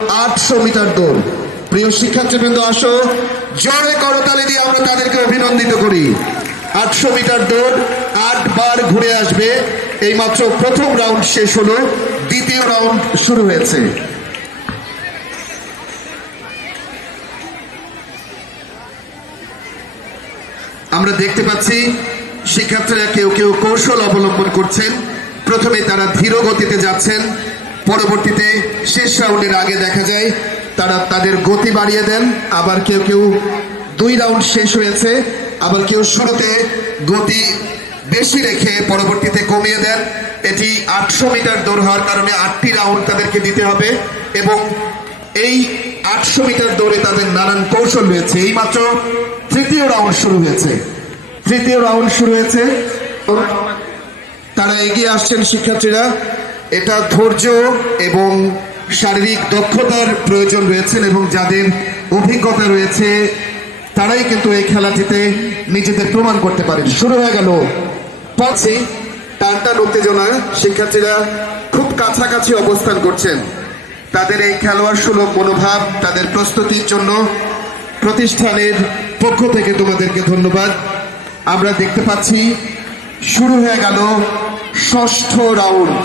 আটশো মিটার দৌড়। প্রিয় শিক্ষার্থীবৃন্দ, আসো। জোরে করতালি দিয়ে আমরা তাদেরকে অভিনন্দিত করি। আটশো মিটার দৌড় আট বার ঘুরে আসবে। এইমাত্র প্রথম রাউন্ড শেষ হলো। দ্বিতীয় রাউন্ড শুরু হয়েছে। আমরা দেখতে পাচ্ছি, শিক্ষার্থীরা কেউ কেউ কৌশল অবলম্বন করছেন। প্রথমে তারা ধীর গতিতে যাচ্ছেন। পরবর্তীতে শেষ রাউন্ডের আগে দেখা যায়, তারা তাদের গতি বাড়িয়ে দেন, আবার কেউ কেউ দুই রাউন্ড শেষ হয়েছে, আবার কেউ শুরুতে গতি বেশি রেখে পরবর্তীতে কমিয়ে দেন। এটি আটশো মিটার দৌড় হওয়ার কারণে আটটি রাউন্ড তাদেরকে দিতে হবে এবং এই আটশো মিটার দৌড়ে তাদের নানান কৌশল রয়েছে। এইমাত্র তৃতীয় রাউন্ড শুরু হয়েছে। তৃতীয় রাউন্ড শুরু হয়েছে। তারা এগিয়ে আসছেন শিক্ষার্থীরা। এটা ধৈর্য এবং শারীরিক দক্ষতার প্রয়োজন রয়েছেন এবং যাদের অভিজ্ঞতা রয়েছে তারাই কিন্তু এই খেলাটিতে নিজেদের প্রমাণ করতে পারেন। শুরু হয়ে গেল। পাচ্ছি টানটান উত্তেজনা শিক্ষার্থীরা খুব কাছাকাছি অবস্থান করছেন। তাদের এই খেলোয়াড় সুলভ মনোভাব তাদের প্রস্তুতির জন্য প্রতিষ্ঠানের পক্ষ থেকে তোমাদেরকে ধন্যবাদ। আমরা দেখতে পাচ্ছি শুরু হয়ে গেল ষষ্ঠ রাউন্ড।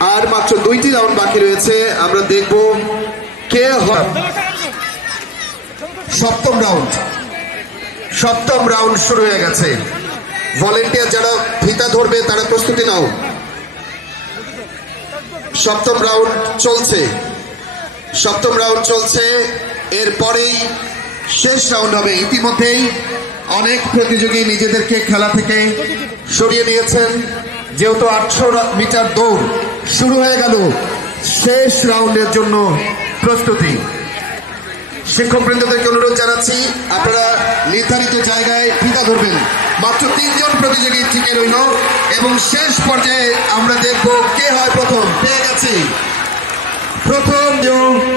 আর মাত্র দুইটি রাউন্ড বাকি রয়েছে। আমরা দেখব কে সপ্তম রাউন্ড। সপ্তম রাউন্ড শুরু হয়ে গেছে। ভলেন্টিয়ার যারা ফিতা ধরবে, তারা প্রস্তুতি নাও। সপ্তম রাউন্ড চলছে। সপ্তম রাউন্ড চলছে। এরপরেই শেষ রাউন্ড হবে। ইতিমধ্যেই অনেক প্রতিযোগী নিজেদেরকে খেলা থেকে সরিয়ে নিয়েছেন। যেহেতু আটশো মিটার দৌড় শুরু হয়ে গেল শেষ রাউন্ডের জন্য প্রস্তুতি। শিক্ষকবৃন্দদেরকে অনুরোধ জানাচ্ছি, আপনারা নির্ধারিত জায়গায় ফিতা ধরবেন। মাত্র তিনজন প্রতিযোগী টিকে রইল এবং শেষ পর্যায়ে আমরা দেখব কে হয় প্রথম। পেয়ে গেছি। প্রথম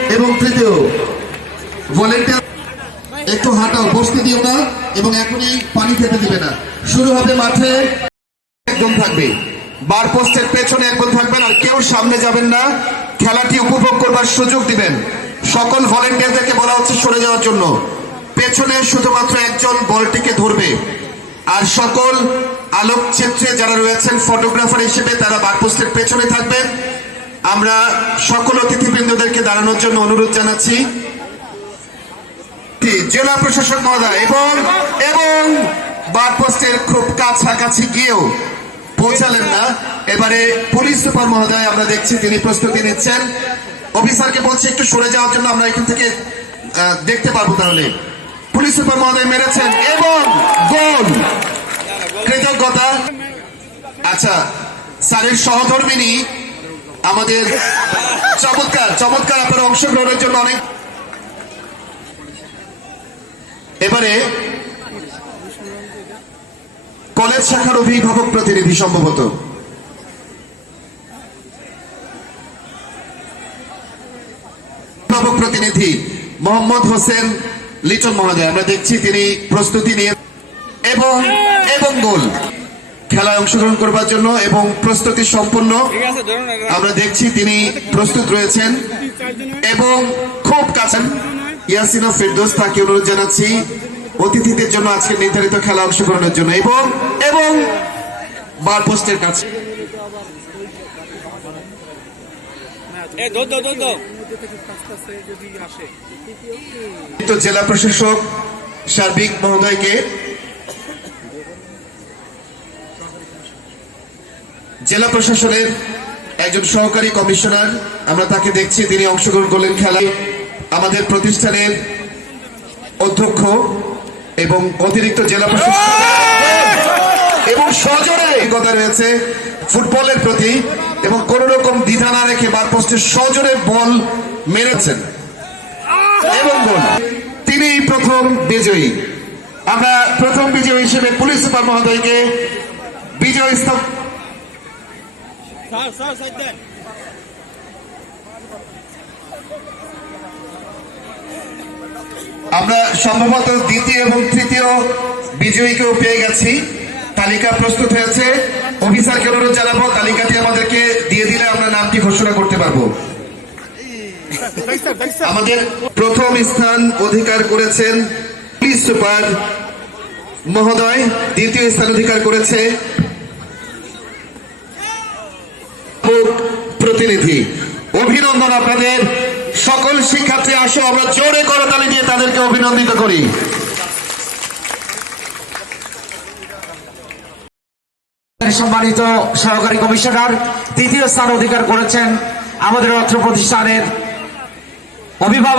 এবং তৃতীয়। ভলেন্টিয়ার একটু হাঁটাও, বসতে দিও না এবং এখনই পানি খেতে দিবে না। শুরু হবে মাঠে, একদম থাকবে। বার পোস্টের পেছনে একদম থাকবেন আর কেউ সামনে যাবেন না। খেলাটি উপভোগ করবার সুযোগ দিবেন। সকল ভলেন্টিয়ারদেরকে বলা হচ্ছে সরে যাওয়ার জন্য। পেছনে শুধুমাত্র একজন বলটিকে ধরবে। আর সকল আলোকচিত্রে যারা রয়েছেন, ফটোগ্রাফার হিসেবে তারা বারপোস্টের পেছনে থাকবেন। আমরা সকল অতিথিবৃন্দদেরকে দাঁড়ানোর জন্য অনুরোধ জানাচ্ছি। জেলা প্রশাসক মহোদয়, এবং এবং বারপোস্টের খুব কাছাকাছি গিয়েও পৌঁছালেন না। এবারে পুলিশ সুপার মহোদয়, আমরা দেখছি তিনি প্রস্তুতি নিচ্ছেন। অফিসারকে বলছি, একটু সরে যাওয়ার জন্য আমরা এখান থেকে দেখতে পারব তাহলে। পুলিশ সুপার মহোদয় মেরেছেন এবং গোল। কৃতজ্ঞতা। আচ্ছা স্যারের সহধর্মিনী, আমাদের চমৎকার চমৎকার আপনার অংশগ্রহণের জন্য অনেক এবারে কলেজ শাখার অভিভাবক প্রতিনিধি সম্ভবত। অভিভাবক প্রতিনিধি মোহাম্মদ হোসেন লিটন মহোদয়, আমরা দেখছি তিনি প্রস্তুতি নিয়ে এবং এবং গোল। খেলায় অংশগ্রহণ করবার জন্য এবং প্রস্তুতি সম্পন্ন। আমরা দেখছি তিনি প্রস্তুত রয়েছেন এবং খুব কাছে ইয়াসিনা ফেরদোস তাকে অনুরোধ জানাচ্ছি। অতিথিদের জন্য আজকে নির্ধারিত খেলা অংশগ্রহণের জন্য। এবং এবং বার পোস্টের কাছে। জেলা প্রশাসক সার্বিক মহোদয়কে জেলা প্রশাসনের একজন সহকারী কমিশনার আমরা তাকে দেখছি তিনি অংশগ্রহণ করলেন খেলায়। আমাদের প্রতিষ্ঠানের অধ্যক্ষ এবং অতিরিক্ত জেলা প্রশাসক এবং সজোরে কথা রয়েছে ফুটবলের প্রতি এবং কোন রকম দ্বিধা না রেখে বার পোস্টে সজোরে বল মেরেছেন। এবং বল তিনি প্রথম বিজয়ী। আমরা প্রথম বিজয়ী হিসেবে পুলিশ সুপার মহোদয়কে বিজয় স্তব আমরা সম্ভবত দ্বিতীয় এবং তৃতীয় বিজয়ীকেও পেয়ে গেছি। তালিকা প্রস্তুত হয়েছে। অফিসারকে অনুরোধ জানাব, তালিকাটি আমাদেরকে দিয়ে দিলে আমরা নামটি ঘোষণা করতে পারব। আমাদের প্রথম স্থান অধিকার করেছেন পুলিশ সুপার মহোদয়, দ্বিতীয় স্থান অধিকার করেছে প্রতিনিধি। অভিনন্দন আপনাদের। সকল শিক্ষার্থী আসো, আমরা জোরে করতালি দিয়ে তাদেরকে অভিনন্দিত করি। সম্মানিত সহকারী কমিশনার তৃতীয় স্থান অধিকার করেছেন আমাদের অর্থ প্রতিষ্ঠানের অভিভাবক